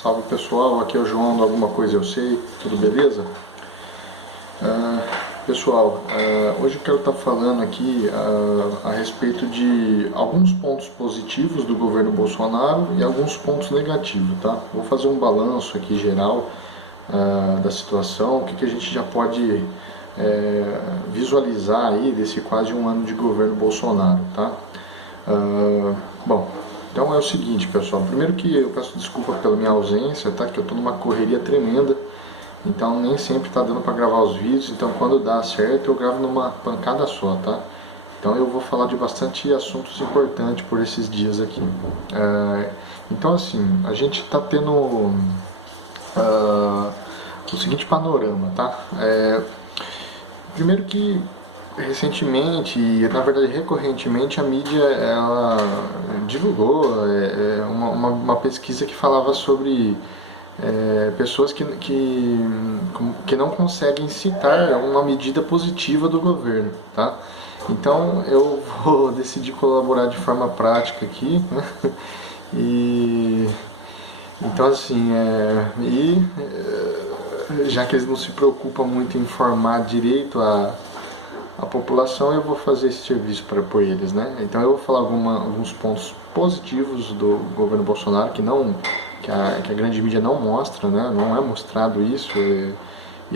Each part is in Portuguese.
Salve pessoal, aqui é o João do Alguma Coisa Eu Sei, tudo beleza? Pessoal, hoje eu quero estar falando aqui a respeito de alguns pontos positivos do governo Bolsonaro e alguns pontos negativos, tá? Vou fazer um balanço aqui geral da situação, o que a gente já pode visualizar aí desse quase um ano de governo Bolsonaro, tá? Bom, então é o seguinte, pessoal, primeiro que eu peço desculpa pela minha ausência, tá? Que eu estou numa correria tremenda, então nem sempre está dando para gravar os vídeos, então quando dá certo eu gravo numa pancada só, tá? Então eu vou falar de bastante assuntos importantes por esses dias aqui. Então assim, a gente está tendo o seguinte panorama, tá? Primeiro que recentemente, e na verdade recorrentemente, a mídia ela divulgou uma pesquisa que falava sobre pessoas que não conseguem citar uma medida positiva do governo, tá? Então eu vou decidir colaborar de forma prática aqui, né? E então assim, já que eles não se preocupam muito em informar direito a população, eu vou fazer esse serviço por eles, né? Então eu vou falar alguns pontos positivos do governo Bolsonaro que a grande mídia não mostra, né? Não é mostrado isso, e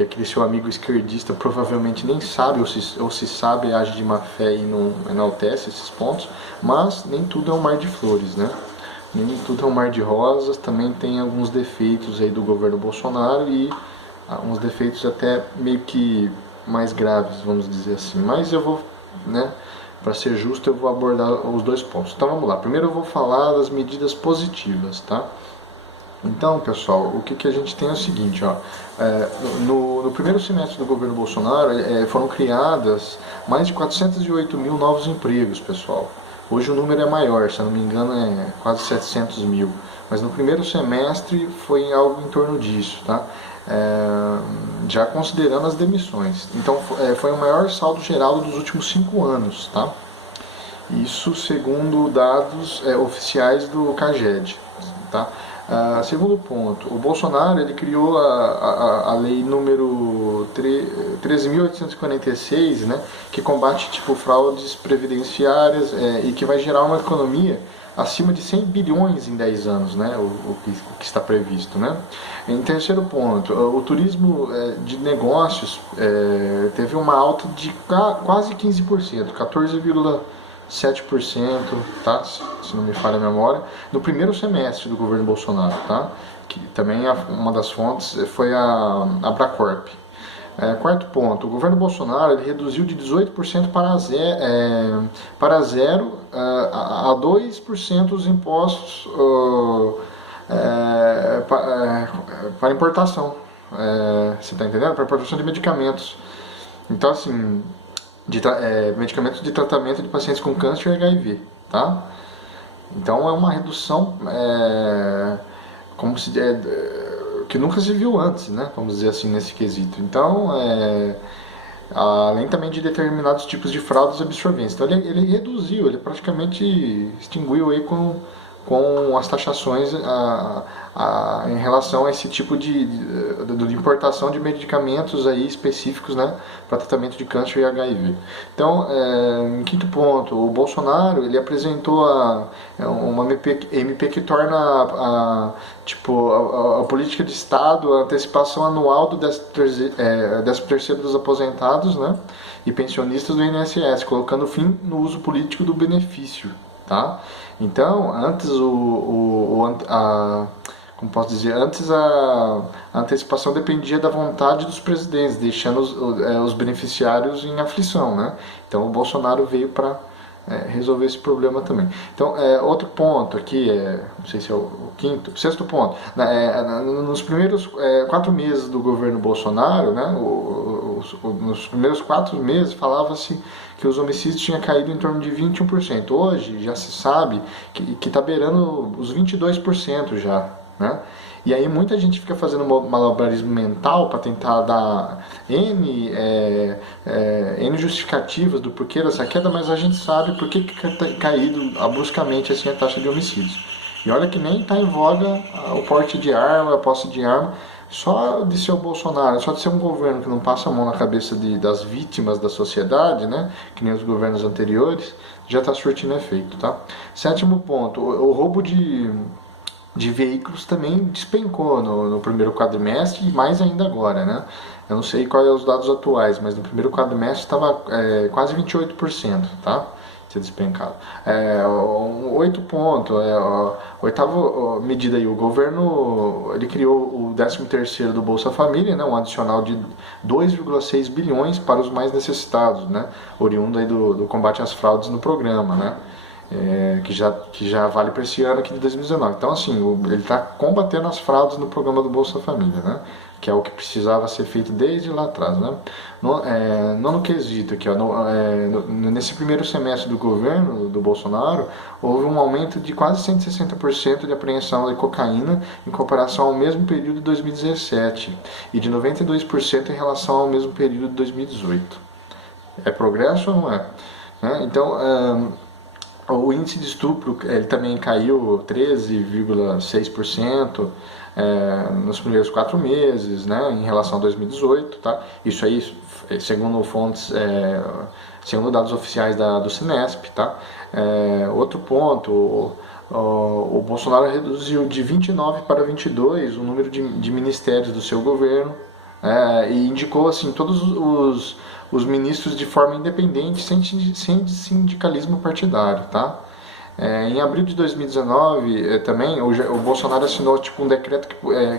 aquele seu amigo esquerdista provavelmente nem sabe, ou se sabe, age de má fé e não enaltece esses pontos, mas nem tudo é um mar de flores, né? Nem tudo é um mar de rosas, também tem alguns defeitos aí do governo Bolsonaro e uns defeitos até meio que mais graves, vamos dizer assim. Mas eu vou, né, para ser justo, eu vou abordar os dois pontos. Então vamos lá. Primeiro eu vou falar das medidas positivas, tá? Então, pessoal, o que a gente tem é o seguinte, ó, no primeiro semestre do governo Bolsonaro foram criadas mais de 408 mil novos empregos, pessoal. Hoje o número é maior, se eu não me engano é quase 700 mil, mas no primeiro semestre foi algo em torno disso, tá? Já considerando as demissões. Então foi o maior saldo geral dos últimos 5 anos, tá? Isso segundo dados oficiais do CAGED, tá? Segundo ponto, o Bolsonaro ele criou a lei número 13.846, né, que combate fraudes previdenciárias e que vai gerar uma economia acima de 100 bilhões em 10 anos, né, o que está previsto, né. Em terceiro ponto, o turismo de negócios teve uma alta de quase 15%, 14,7%, tá? Se não me falha a memória, no primeiro semestre do governo Bolsonaro, tá? Que também uma das fontes foi a Abracorp. Quarto ponto, o governo Bolsonaro ele reduziu de 18% para zero a 2% os impostos para importação. Você está entendendo? Para importação de medicamentos. Então, assim, medicamentos de tratamento de pacientes com câncer e HIV, tá? Então é uma redução que nunca se viu antes, né? Vamos dizer assim, nesse quesito. Então, além também de determinados tipos de fraudes absorventes. Então ele reduziu, ele praticamente extinguiu aí com as taxações em relação a esse tipo de importação de medicamentos aí específicos, né, para tratamento de câncer e HIV. Então, em quinto ponto, o Bolsonaro ele apresentou uma MP que torna a política de Estado a antecipação anual do 13º dos aposentados, né, e pensionistas do INSS, colocando fim no uso político do benefício. Tá? Então, antes como posso dizer, antes a antecipação dependia da vontade dos presidentes, deixando os beneficiários em aflição, né? Então o Bolsonaro veio para resolver esse problema também. Então, outro ponto aqui, não sei se é o sexto ponto, nos primeiros 4 meses do governo Bolsonaro, né, nos primeiros 4 meses falava-se que os homicídios tinham caído em torno de 21%. Hoje já se sabe que está beirando os 22% já, né? E aí muita gente fica fazendo malabarismo mental para tentar dar N justificativas do porquê dessa queda, mas a gente sabe por que está caído bruscamente assim, a taxa de homicídios. E olha que nem está em voga o porte de arma, a posse de arma. Só de ser o Bolsonaro, só de ser um governo que não passa a mão na cabeça das vítimas da sociedade, né, que nem os governos anteriores, já está surtindo efeito, tá? Sétimo ponto, o roubo de veículos também despencou no primeiro quadrimestre e mais ainda agora, né? Eu não sei quais são os dados atuais, mas no primeiro quadrimestre estava quase 28%, tá? Ser despencado. Oito pontos, oitava medida aí, o governo ele criou o 13º do Bolsa Família, né, um adicional de 2,6 bilhões para os mais necessitados, né, oriundo aí do combate às fraudes no programa, né, que já vale para esse ano aqui de 2019. Então, assim, ele está combatendo as fraudes no programa do Bolsa Família, né? Que é o que precisava ser feito desde lá atrás, né? No quesito aqui, ó, nesse primeiro semestre do governo do Bolsonaro, houve um aumento de quase 160% de apreensão de cocaína em comparação ao mesmo período de 2017 e de 92% em relação ao mesmo período de 2018. É progresso ou não é? Então, o índice de estupro ele também caiu 13,6% nos primeiros 4 meses, né, em relação a 2018, tá? Isso aí, segundo fontes, segundo dados oficiais do Cinesp, tá? Outro ponto, o Bolsonaro reduziu de 29 para 22 o número de ministérios do seu governo, e indicou assim todos os ministros de forma independente, sem sindicalismo partidário, tá? Em abril de 2019, também, o Bolsonaro assinou um decreto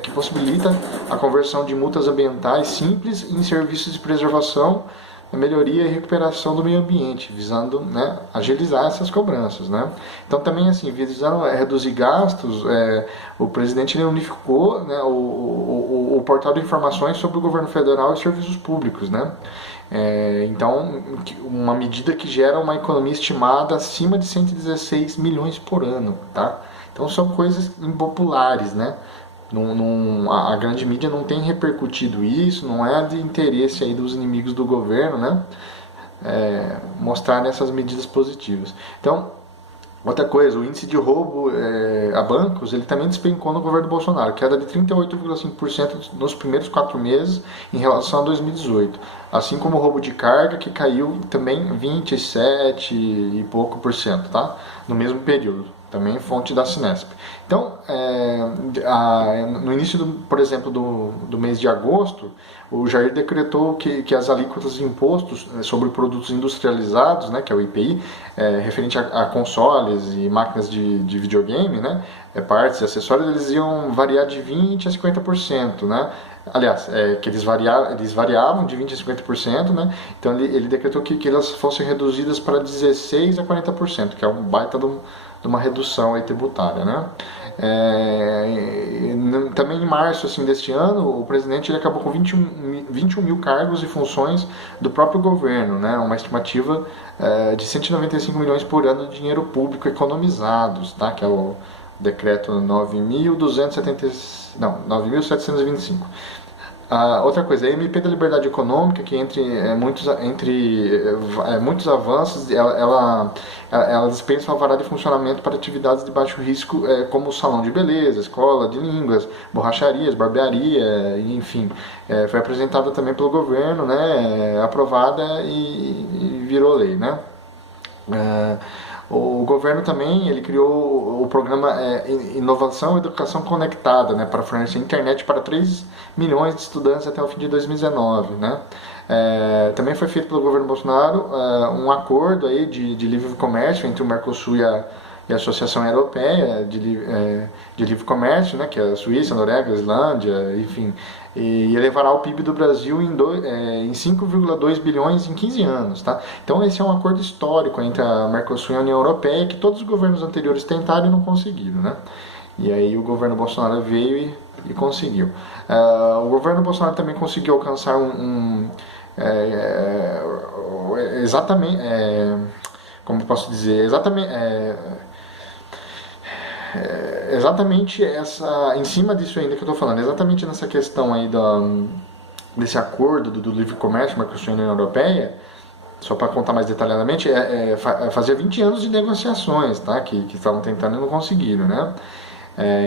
que possibilita a conversão de multas ambientais simples em serviços de preservação, melhoria e recuperação do meio ambiente, visando, né, agilizar essas cobranças, né? Então também assim, visando reduzir gastos, o presidente ele unificou, né, o portal de informações sobre o governo federal e serviços públicos, né? Então, uma medida que gera uma economia estimada acima de 116 milhões por ano, tá? Então são coisas impopulares, né? A grande mídia não tem repercutido isso, não é de interesse aí dos inimigos do governo, né? Mostrar essas medidas positivas. Então, outra coisa, o índice de roubo a bancos, ele também despencou no governo Bolsonaro, queda de 38,5% nos primeiros 4 meses em relação a 2018. Assim como o roubo de carga, que caiu também 27 e pouco por cento, tá? No mesmo período. Também fonte da Cinesp. Então, no início, por exemplo, do mês de agosto, o Jair decretou que as alíquotas de impostos sobre produtos industrializados, né, que é o IPI, referente a consoles e máquinas de videogame, né, partes e acessórios, eles iam variar de 20% a 50%, né? Aliás, que eles variavam de 20% a 50%, né? Então ele decretou que elas fossem reduzidas para 16% a 40%, que é um baita de uma redução aí tributária, né? Também em março assim, deste ano, o presidente ele acabou com 21 mil cargos e funções do próprio governo, né? Uma estimativa de 195 milhões por ano de dinheiro público economizados, tá? Que é o decreto 9.725. Outra coisa, a MP da Liberdade Econômica, que entre muitos avanços, ela dispensa o alvará de funcionamento para atividades de baixo risco, como salão de beleza, escola de línguas, borracharias, barbearia, enfim. Foi apresentada também pelo governo, né, aprovada e virou lei, né? O governo também ele criou o programa Inovação e Educação Conectada, né, para fornecer internet para 3 milhões de estudantes até o fim de 2019. Né? Também foi feito pelo governo Bolsonaro um acordo aí de livre comércio entre o Mercosul e a Associação Europeia de Livre Comércio, né, que é a Suíça, a Noruega, a Islândia, enfim, e elevará o PIB do Brasil em 5,2 bilhões em 15 anos. Tá? Então esse é um acordo histórico entre a Mercosul e a União Europeia que todos os governos anteriores tentaram e não conseguiram. Né? E aí o governo Bolsonaro veio e conseguiu. O governo Bolsonaro também conseguiu alcançar exatamente, como posso dizer, exatamente em cima disso ainda que eu estou falando, exatamente nessa questão aí desse acordo do livre comércio, Mercosul e União Europeia, só para contar mais detalhadamente, fazia 20 anos de negociações, tá? Que estavam tentando e não conseguiram, né?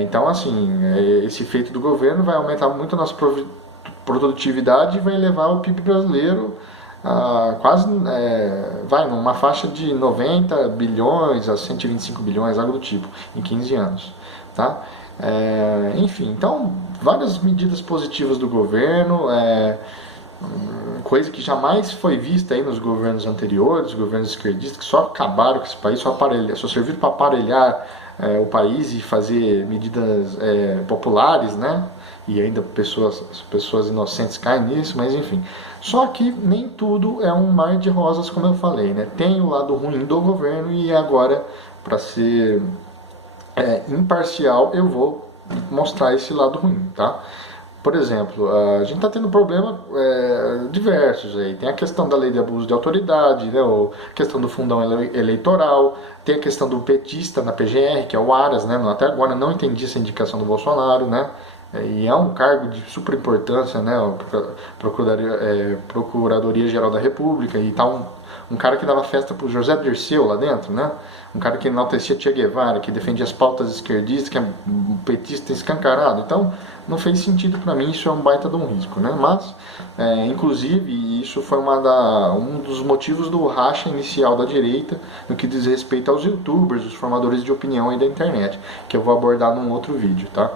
Então, assim, esse feito do governo vai aumentar muito a nossa produtividade e vai levar o PIB brasileiro a quase, vai numa faixa de 90 bilhões a 125 bilhões, algo do tipo, em 15 anos, tá? Enfim, então, várias medidas positivas do governo, coisa que jamais foi vista aí nos governos anteriores, governos esquerdistas, que só acabaram com esse país, só serviram para aparelhar o país e fazer medidas populares, né? E ainda pessoas inocentes caem nisso, mas enfim. Só que nem tudo é um mar de rosas, como eu falei, né? Tem o lado ruim do governo e agora, para ser imparcial, eu vou mostrar esse lado ruim, tá? Por exemplo, a gente está tendo problemas diversos aí. Tem a questão da lei de abuso de autoridade, né? A questão do fundão eleitoral, tem a questão do petista na PGR, que é o Aras, né? Até agora não entendi essa indicação do Bolsonaro, né? E é um cargo de super importância, né? Procuradoria Geral da República, e tá um cara que dava festa pro José Dirceu lá dentro, né? Um cara que enaltecia Che Guevara, que defendia as pautas esquerdistas, que é um petista escancarado. Então, não fez sentido para mim, isso é um baita de um risco, né? Mas, inclusive, isso foi um dos motivos do racha inicial da direita no que diz respeito aos youtubers, os formadores de opinião aí da internet, que eu vou abordar num outro vídeo, tá?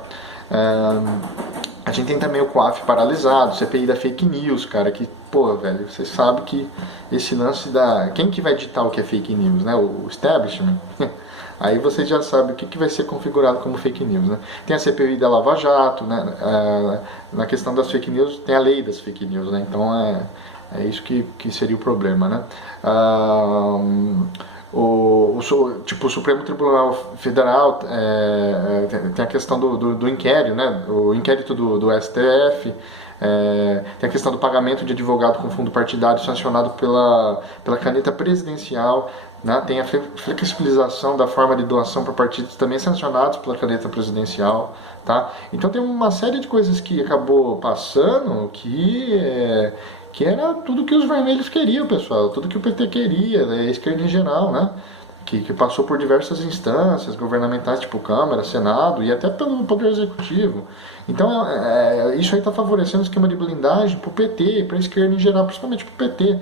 A gente tem também o COAF paralisado, CPI da fake news, cara, que, pô, velho, você sabe que esse lance quem que vai ditar o que é fake news, né? O establishment? Aí você já sabe o que vai ser configurado como fake news, né? Tem a CPI da Lava Jato, né? Na questão das fake news, tem a lei das fake news, né? Então é isso que seria o problema, né? O Supremo Tribunal Federal tem a questão do inquérito, né? O inquérito do STF, tem a questão do pagamento de advogado com fundo partidário sancionado pela caneta presidencial, né? Tem a flexibilização da forma de doação para partidos também sancionados pela caneta presidencial, tá? Então tem uma série de coisas que acabou passando que era tudo que os vermelhos queriam, pessoal, tudo que o PT queria, a esquerda em geral, né? Que passou por diversas instâncias governamentais, tipo Câmara, Senado e até pelo Poder Executivo. Então, isso aí está favorecendo o esquema de blindagem para o PT, para a esquerda em geral, principalmente para o PT.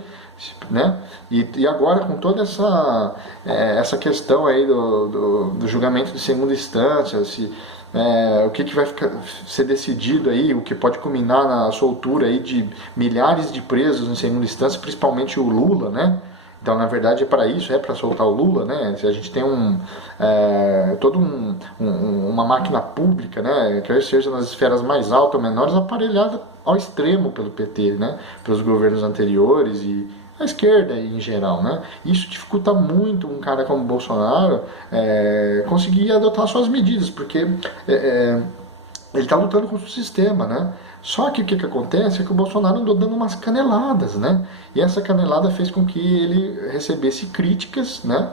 Né? E agora, com toda essa questão aí do julgamento de segunda instância, o que vai ser decidido aí, o que pode culminar na soltura aí de milhares de presos em segunda instância, principalmente o Lula, né? Então, na verdade, é para isso, é para soltar o Lula, né? Se a gente tem toda uma máquina pública, né? Quer seja nas esferas mais altas ou menores, aparelhada ao extremo pelo PT, né? Pelos governos anteriores e a esquerda em geral, né? Isso dificulta muito um cara como Bolsonaro conseguir adotar suas medidas, porque ele está lutando contra o sistema, né? Só que o que acontece é que o Bolsonaro andou dando umas caneladas, né? E essa canelada fez com que ele recebesse críticas, né?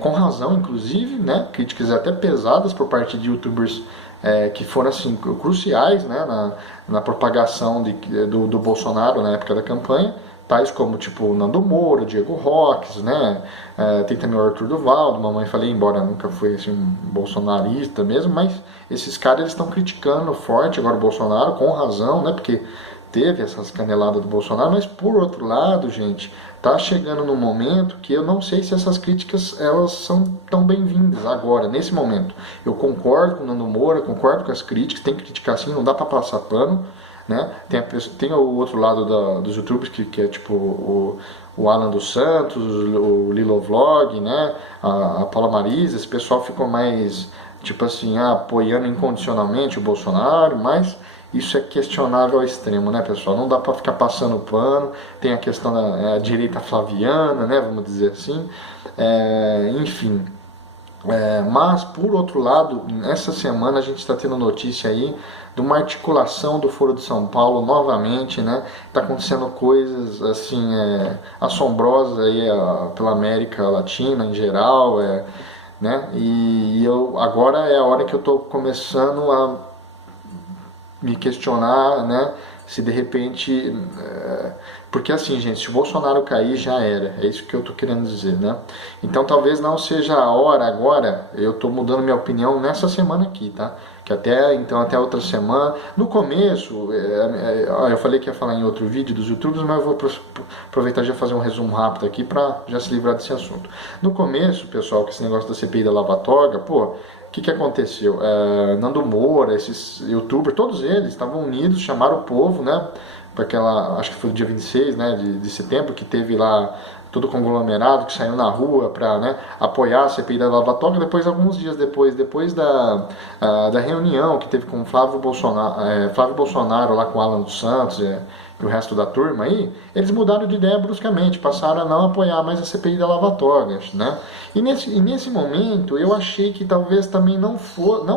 Com razão, inclusive, né? Críticas até pesadas por parte de youtubers que foram assim cruciais, né? Na propagação do Bolsonaro na época da campanha. Tais como tipo Nando Moura, Diego Roques, né? Tem também o Arthur Duval, mamãe falei, embora nunca fui assim, um bolsonarista mesmo, mas esses caras estão criticando forte agora o Bolsonaro, com razão, né? Porque teve essas caneladas do Bolsonaro, mas por outro lado, gente, tá chegando num momento que eu não sei se essas críticas elas são tão bem-vindas agora, nesse momento. Eu concordo com o Nando Moura, concordo com as críticas, tem que criticar sim, não dá para passar pano. Né? Tem o outro lado dos youtubers que é tipo o Alan dos Santos, o Lilo Vlog, né? A Paula Marisa, esse pessoal ficou mais tipo assim, apoiando incondicionalmente o Bolsonaro, mas isso é questionável ao extremo, né, pessoal? Não dá para ficar passando pano. Tem a questão da direita flaviana, né? Vamos dizer assim. Enfim. Mas, por outro lado, essa semana a gente está tendo notícia aí de uma articulação do Foro de São Paulo novamente, né? Está acontecendo coisas assim assombrosas aí pela América Latina em geral, né? E agora é a hora que eu estou começando a me questionar, né? Se de repente... Porque assim, gente, se o Bolsonaro cair, já era. É isso que eu tô querendo dizer, né? Então talvez não seja a hora agora, eu tô mudando minha opinião nessa semana aqui, tá? Que até outra semana. No começo, eu falei que ia falar em outro vídeo dos YouTubers, mas eu vou aproveitar e já fazer um resumo rápido aqui para já se livrar desse assunto. No começo, pessoal, que esse negócio da CPI da Lava Toga, pô, o que aconteceu? Nando Moura, esses YouTubers, todos eles estavam unidos, chamaram o povo, né? Para aquela, acho que foi o dia 26, né, de setembro, que teve lá todo conglomerado que saiu na rua para, né, apoiar a CPI da Lava Toga. Depois, alguns dias depois da reunião que teve com Flávio Bolsonaro lá com Alan dos Santos e o resto da turma aí, eles mudaram de ideia bruscamente, passaram a não apoiar mais a CPI da Lava Toga, né? E nesse momento eu achei que talvez também não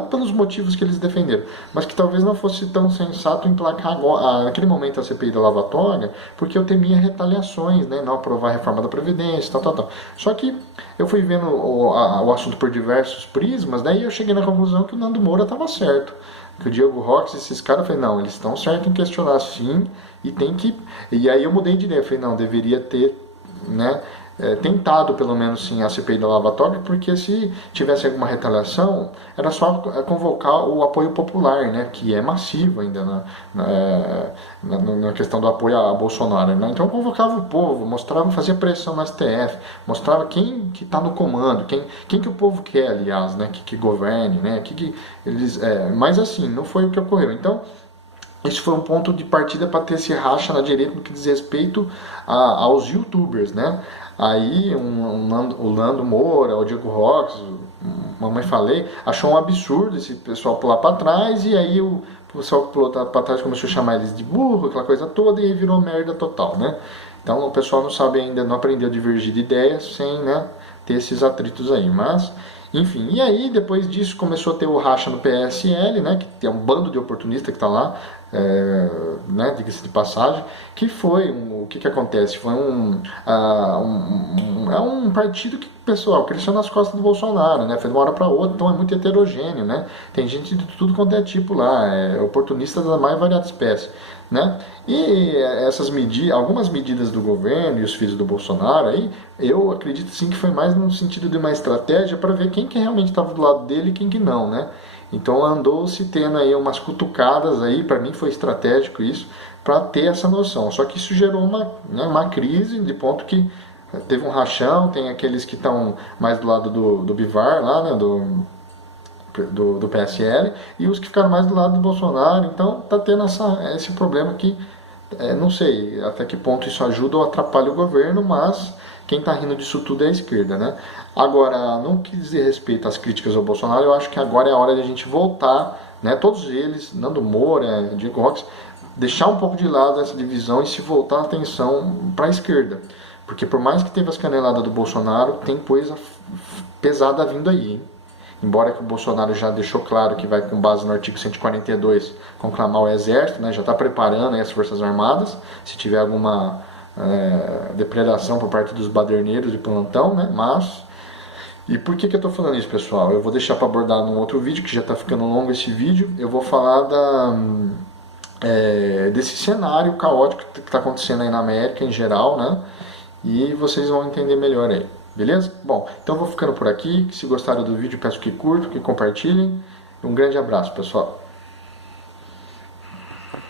pelos motivos que eles defenderam, mas que talvez não fosse tão sensato emplacar agora, naquele momento a CPI da Lava Toga, porque eu temia retaliações, né? Não aprovar a reforma da Previdência, tal. Só que eu fui vendo o assunto por diversos prismas, daí eu cheguei na conclusão que o Nando Moura estava certo. Que o Diego Rox, esses caras, eu falei, não, eles estão certos em questionar sim, e tem que... E aí eu mudei de ideia, eu falei, não, deveria ter, né, tentado pelo menos sim a CPI da Lava Toga, porque se tivesse alguma retaliação, era só convocar o apoio popular, né, que é massivo ainda na questão do apoio a Bolsonaro, né? Então convocava o povo, mostrava, fazia pressão no STF, mostrava quem que está no comando, quem que o povo quer, aliás, né, que governe, né, que eles, mas assim, não foi o que ocorreu. Então esse foi um ponto de partida para ter esse racha na direita no que diz respeito aos YouTubers, né? Aí o Nando Moura, o Diego Rox, mamãe falei, achou um absurdo esse pessoal pular para trás, e aí o pessoal que pulou para trás começou a chamar eles de burro, aquela coisa toda, e aí virou merda total, né? Então o pessoal não sabe ainda, não aprendeu a divergir de ideias sem, né, ter esses atritos aí, mas... Enfim, e aí depois disso começou a ter o racha no PSL, né, que é um bando de oportunista que está lá, né, diga-se de passagem, que foi, o que acontece? Foi um partido que, pessoal, cresceu nas costas do Bolsonaro, né, foi de uma hora para outra, então é muito heterogêneo, né, tem gente de tudo quanto é tipo lá, oportunista da mais variada espécie, né, e algumas medidas do governo e os filhos do Bolsonaro aí, eu acredito sim que foi mais no sentido de uma estratégia para ver quem que realmente estava do lado dele e quem que não, né? Então andou-se tendo aí umas cutucadas aí, para mim foi estratégico isso, para ter essa noção. Só que isso gerou uma crise, de ponto que teve um rachão, tem aqueles que estão mais do lado do Bivar lá, né, do PSL, e os que ficaram mais do lado do Bolsonaro. Então tá tendo esse problema que não sei até que ponto isso ajuda ou atrapalha o governo, mas quem está rindo disso tudo é a esquerda, né? Agora, no que diz respeito às críticas ao Bolsonaro, eu acho que agora é a hora de a gente voltar, né? Todos eles, Nando Moura, Diego Rox, deixar um pouco de lado essa divisão e se voltar a atenção para a esquerda. Porque por mais que teve as caneladas do Bolsonaro, tem coisa pesada vindo aí, hein? Embora que o Bolsonaro já deixou claro que vai, com base no artigo 142, conclamar o Exército, né? Já está preparando aí as Forças Armadas, se tiver alguma depredação por parte dos baderneiros de plantão, né? Mas, e por que eu estou falando isso, pessoal? Eu vou deixar para abordar num outro vídeo, que já está ficando longo esse vídeo. Eu vou falar desse cenário caótico que está acontecendo aí na América em geral, né? E vocês vão entender melhor aí, beleza? Bom, então eu vou ficando por aqui. Se gostaram do vídeo, peço que curtam, que compartilhem. Um grande abraço, pessoal.